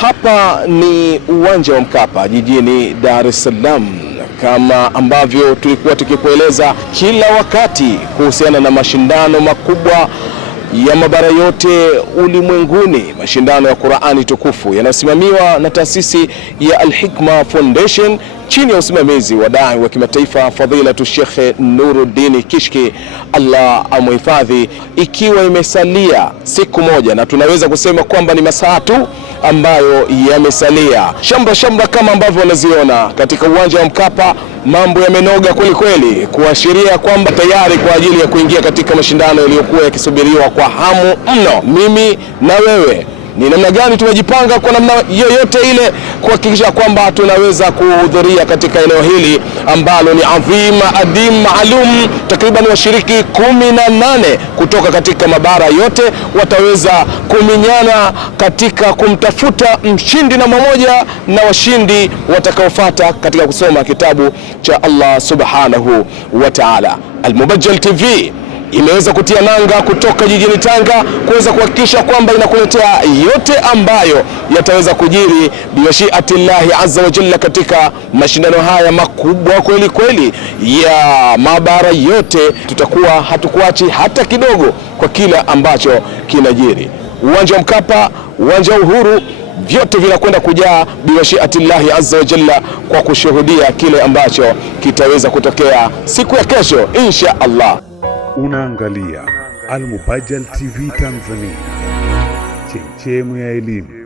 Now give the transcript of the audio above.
Hapa ni uwanja wa Mkapa jijini Dar es Salaam, kama ambavyo tulikuwa tukikueleza kila wakati kuhusiana na mashindano makubwa ya mabara yote ulimwenguni, mashindano ya Qur'ani tukufu yanayosimamiwa na taasisi ya Al-Hikma Foundation chini ya usimamizi wa dai wa kimataifa Fadhilatu Sheikh Nuruddin Kishki, Allah amhifadhi, ikiwa imesalia siku moja na tunaweza kusema kwamba ni masaa tu ambayo yamesalia. Shamra kama ambavyo wanaziona katika uwanja wa Mkapa, mambo yamenoga kweli kweli, kuashiria kwamba tayari kwa ajili ya kuingia katika mashindano yaliyokuwa yakisubiriwa kwa hamu mno. Mimi na wewe ni namna gani tumejipanga kwa namna yoyote ile kuhakikisha kwamba tunaweza kuhudhuria katika eneo hili ambalo ni adim maalum. Takriban washiriki 18 kutoka katika mabara yote wataweza kuminyana katika kumtafuta mshindi namba moja na washindi watakaofuata katika kusoma kitabu cha Allah subhanahu wa ta'ala. Al-Mubajjal TV imeweza kutia nanga kutoka jijini Tanga kuweza kuhakikisha kwamba inakuletea yote ambayo yataweza kujiri bimashiatillahi azza wa jalla katika mashindano haya makubwa kweli kweli ya mabara yote. Tutakuwa hatukuachi hata kidogo kwa kila ambacho kinajiri. Uwanja wa Mkapa, uwanja wa Uhuru, vyote vinakwenda kujaa bimashiatillahi azza wa jalla kwa kushuhudia kile ambacho kitaweza kutokea siku ya kesho insha Allah. Unaangalia Al-Mubajjal TV Tanzania, chemchemu ya elimu.